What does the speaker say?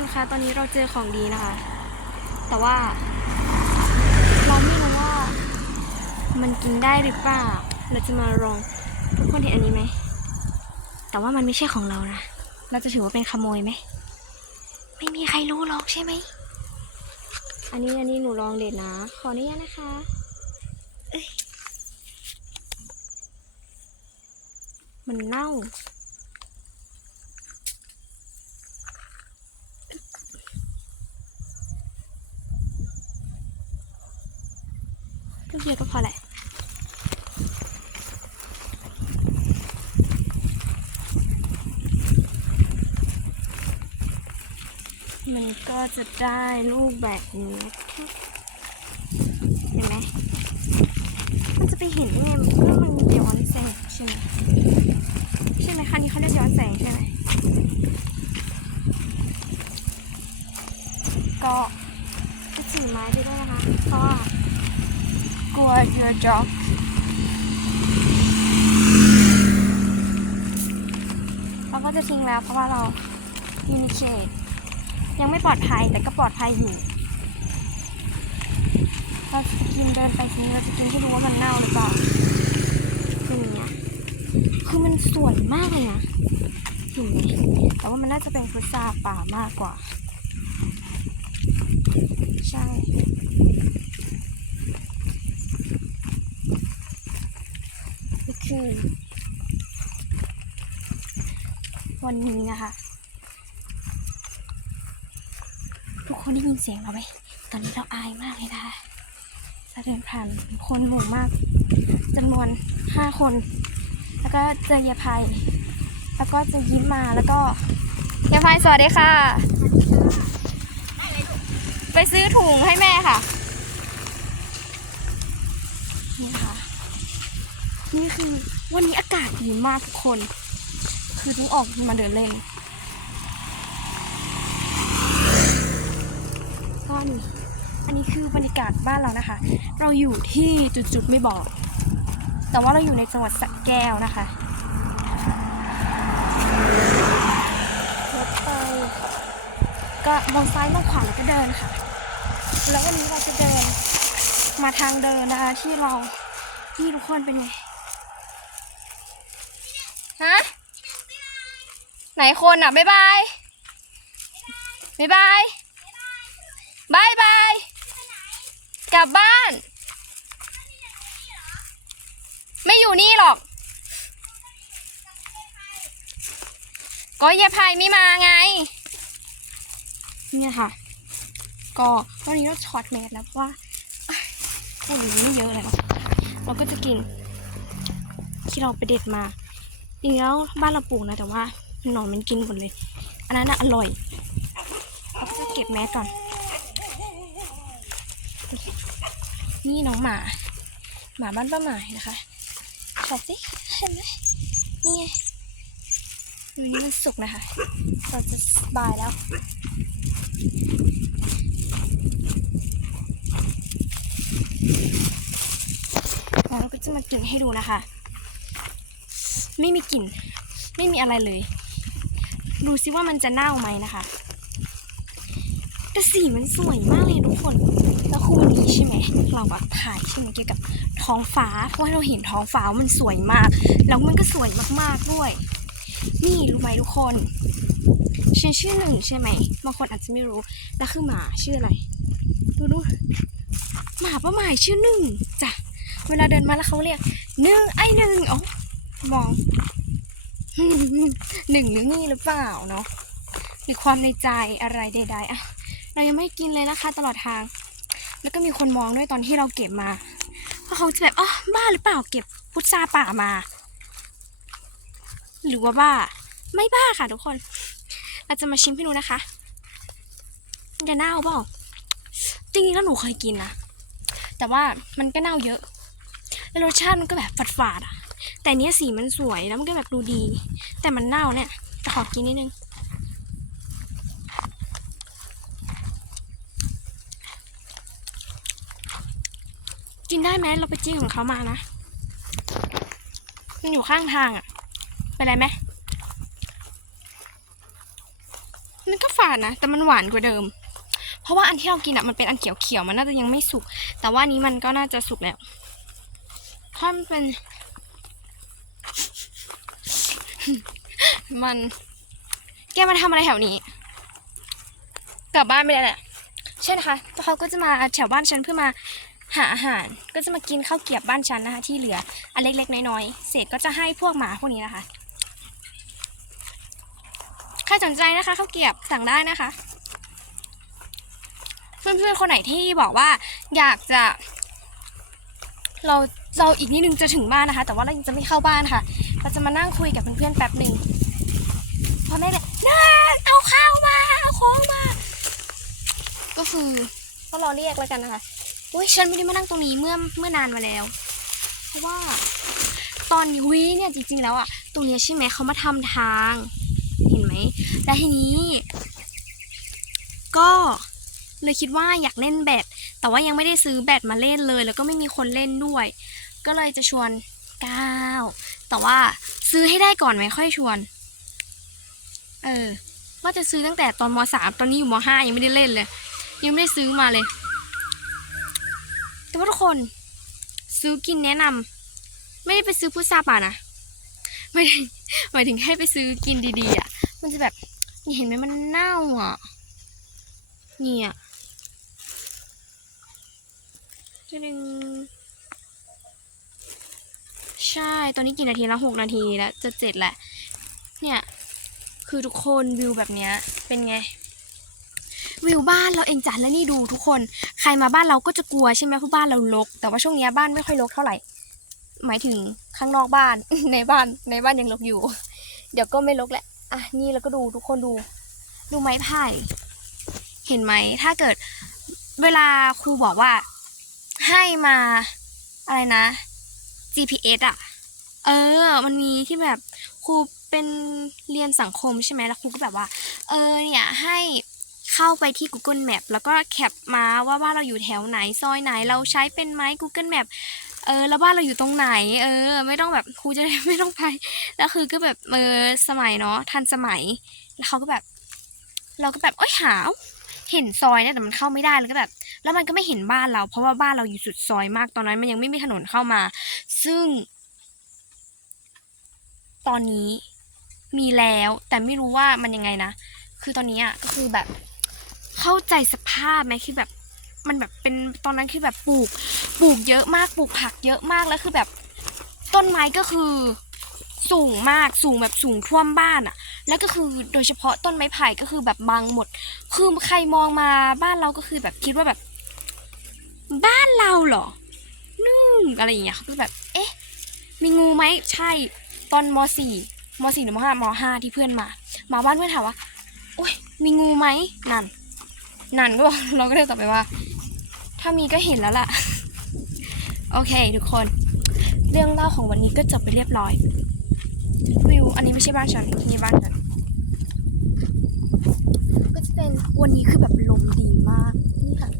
คนคะตอนนี้เราเจอของดีนะคะ แต่ว่า เราไม่รู้ว่า มันกินได้หรือเปล่า เราจะมาลองทุกคนเห็นอันนี้ไหม แต่ว่ามันไม่ใช่ของเรานะ เราจะถือว่าเป็นขโมยไหม ไม่มีใครรู้หรอกใช่ไหม อันนี้อันนี้หนูลองเด็ดนะ ขออนุญาตนะคะเอ้ยมันเน่า เดียวก็พอแหละมันก็จะได้ลูกแบบนี้เห็นไหมมันจะไปเห็นได้ไงมันก็มันย้อนแสงใช่ไหมใช่ไหมคะนี่เขาเรียกย้อนแสงใช่ไหมก็จะถือไม้ไปด้วยนะคะเพราะ กลัว your dog เราก็จะทิ้งแล้วเพราะว่าเราอยู่ในเขตยังไม่ปลอดภัยแต่ก็ปลอดภัยอยู่เราจะกินเดินไปทีนี้เราจะกินให้ดูว่ามันเน่าหรือเปล่าคืออย่างเงี้ยคือมันสวยมากเลยนะเห็นไหมแต่ว่ามันน่าจะเป็นพุทราป่ามากกว่า ใช่ ก็คือวันนี้นะคะ ทุกคนได้ยินเสียงเราไหมตอนนี้เราอายมากเลยนะคะเราเดินผ่านคนหมู่มากจำนวนห้าคน แล้วก็เจอยายภัย แล้วก็จะยิ้มมาแล้วก็ยายภัยสวัสดีค่ะ ไปซื้อถุงให้แม่ค่ะนี่ค่ะ นี่คือวันนี้อากาศดีมากทุกคน คือถึงออกมาเดินเล่นก็นี่อันนี้คือบรรยากาศบ้านเรานะคะ เราอยู่ที่จุดๆไม่บอก แต่ว่าเราอยู่ในจังหวัดสระแก้วนะคะรถไฟก็มองซ้ายมองขวาแล้วก็เดินค่ะ แล้ววันนี้เราจะเดินมาทางเดินนะคะที่เรา ที่ทุกคนเป็นไง ฮะ ไหนคนอะ บ๊ายบาย บ๊ายบายบายบาย กลับบ้าน ไม่อยู่นี่หรอก ก็ยายพายไม่มาไง เนี่ยค่ะ ก็ตอนนี้เราช็อตแมสแล้วเพราะว่าฝุ่นมันไม่เยอะเลยเนาะเราก็จะกินที่เราไปเด็ดมา จริงแล้วบ้านเราปลูกนะแต่ว่าหนอนมันกินหมดเลย อันนั้นอร่อยเราก็จะเก็บแมสก่อน นี่น้องหมา หมาบ้านป้าหมายนะคะขอบสิเห็นไหมนี่ไงวันนี้มันสุกนะคะเราจะบายแล้วเราก็จะมากินให้ดูนะคะ ไม่มีกลิ่น ไม่มีอะไรเลย ดูซิว่ามันจะเน่าไหมนะคะแต่สีมันสวยมากเลยทุกคน แล้วคือวันนี้ใช่ไหม เราอะถ่ายใช่ไหมเกี่ยวกับท้องฟ้า เพราะว่าเราเห็นท้องฟ้ามันสวยมาก แล้วมันก็สวยมากๆด้วย นี่รู้ไหมทุกคนฉันชื่อหนึ่งใช่ไหม บางคนอาจจะไม่รู้ แล้วคือหมาชื่ออะไร ดูดู หมาป้าหมายชื่อหนึ่งจ้ะ เวลาเดินมาแล้วเขาเรียกหนึ่งไอหนึ่งอ๋อ มอง หนึ่งหรือนี่หรือเปล่าเนาะหรือความในใจอะไรใดๆอะเรายังไม่กินเลยนะคะ ตลอดทาง แล้วก็มีคนมองด้วยตอนที่เราเก็บมาเพราะเขาจะแบบอ๋อบ้าหรือเปล่าเก็บพุทราป่ามา หรือว่าบ้า ไม่บ้าค่ะทุกคน เราจะมาชิมให้ดูนะคะจะเน่าเปล่าจริงๆแล้วหนูเคยกินนะแต่ว่ามันก็เน่าเยอะ แล้วรสชาติมันก็แบบฝาดๆอะ แต่เนี้ยสีมันสวยแล้วมันก็แบบดูดี แต่มันเน่าเนี่ยแต่ขอกินนิดนึงกินได้ไหมเราไปจี้ของเขามานะ มันอยู่ข้างทางอะเป็นไรไหมมันก็ฝาดนะ แต่มันหวานกว่าเดิม เพราะว่าอันที่เรากินอะมันเป็นอันเขียวๆมันน่าจะยังไม่สุก แต่ว่านนี้มันก็น่าจะสุกแล้วถ้ามันเป็น มัน แกมาทำอะไรแถวนี้ กลับบ้านไม่ได้แหละใช่นะคะแล้วเขาก็จะมาแถวบ้านฉันเพื่อมาหาอาหาร ก็จะมากินข้าวเกรียบบ้านฉันนะคะ ที่เหลืออันเล็กๆน้อยๆเศษก็จะให้พวกหมาพวกนี้นะคะใครสนใจนะคะข้าวเกรียบสั่งได้นะคะ เพื่อนๆคนไหนที่บอกว่าอยากจะ เราเราอีกนิดนึงจะถึงบ้านนะคะ แต่ว่าเรายังจะไม่เข้าบ้านค่ะ เราจะมานั่งคุยกับเพื่อนๆแป๊บหนึ่งพ่อแม่เลยนั่นเอาข้าวมาเอาของมา ก็คือก็รอเรียกแล้วกันนะคะอุ้ยฉันไม่ได้มานั่งตรงนี้เมื่อเมื่อนานมาแล้ว เพราะว่า ตอนนี้วิเนี่ยจริง ๆ แล้วอะตรงนี้ใช่ไหมเขามาทำทาง เห็นไหมและทีนี้ ก็เลยคิดว่าอยากเล่นแบดแต่ว่ายังไม่ได้ซื้อแบดมาเล่นเลย แล้วก็ไม่มีคนเล่นด้วย ก็เลยจะชวนก้าว แต่ว่าซื้อให้ได้ก่อนไหมค่อยชวน เออ ว่าจะซื้อตั้งแต่ตอนมสามตอนนี้อยู่มห้ายังไม่ได้เล่นเลย ยังไม่ได้ซื้อมาเลย แต่ว่าทุกคน ซื้อกินแนะนำไม่ได้ไปซื้อพุทราป่านะไม่ได้หมายถึงให้ไปซื้อกินดีๆอะ มันจะแบบเห็นไหมมันเน่าอะ เนี่ยจะดึง ใช่ตอนนี้กี่นาทีแล้วหกนาทีแล้วจะเจ็ดแหละ เนี่ย คือทุกคนวิวแบบเนี้ยเป็นไง วิวบ้านเราเองจัดแล้วนี่ดูทุกคน ใครมาบ้านเราก็จะกลัวใช่ไหมเพราะบ้านเรารก แต่ว่าช่วงเนี้ยบ้านไม่ค่อยรกเท่าไหร่ หมายถึงข้างนอกบ้าน ในบ้านในบ้านยังรกอยู่ เดี๋ยวก็ไม่รกแหละอะนี่แล้วก็ดูทุกคนดู ดูไม้ไผ่เห็นไหมถ้าเกิดเวลาครูบอกว่าให้มาอะไรนะ GPS อะเออ มันมีที่แบบครูเป็นเรียนสังคมใช่ไหมแล้วครูก็แบบว่า เออเนี่ยให้เข้าไปที่ Google Map แล้วก็แคปมาว่าบ้านเราอยู่แถวไหนซอยไหนเราใช้เป็นไหม Google Map เออแล้วบ้านเราอยู่ตรงไหน เออ ไม่ต้องแบบครูจะได้ไม่ต้องไปแล้วคือก็แบบเออสมัยเนาะทันสมัยแล้วเขาก็แบบ เราก็แบบเอ้ยหาวเห็นซอยนะแต่มันเข้าไม่ได้แล้วก็แบบ แล้วมันก็ไม่เห็นบ้านเรา เพราะว่าบ้านเราอยู่สุดซอยมากตอนนั้นมันยังไม่มีถนนเข้ามา ซึ่ง ตอนนี้มีแล้วแต่ไม่รู้ว่ามันยังไงนะ คือตอนนี้อะก็คือแบบเข้าใจสภาพไหมคือแบบมันแบบเป็นตอนนั้นคือแบบปลูก ปลูกเยอะมากปลูกผักเยอะมากแล้วคือแบบ ต้นไม้ก็คือสูงมากสูงแบบสูงท่วมบ้านอะ แล้วก็คือโดยเฉพาะต้นไม้ไผ่ก็คือแบบบังหมด คือใครมองมาบ้านเราก็คือแบบคิดว่าแบบ บ้านเราเหรอนึ่งอะไรอย่างเงี้ยเขาก็แบบ มีงูไหมใช่ตอนมสี่มสี่หรือมห้ามห้าที่เพื่อนมา มาบ้านเพื่อนถามว่า โอ๊ยมีงูไหมนั่น นั่นด้วยเราก็เลยตอบไปว่า ถ้ามีก็เห็นแล้วล่ะ โอเค ทุกคน เรื่องเล่าของวันนี้ก็จบไปเรียบร้อย วิว อันนี้ไม่ใช่บ้านฉันนี่บ้านฉันก็จะเป็นวันนี้คือแบบลมดีมาก นี่ค่ะ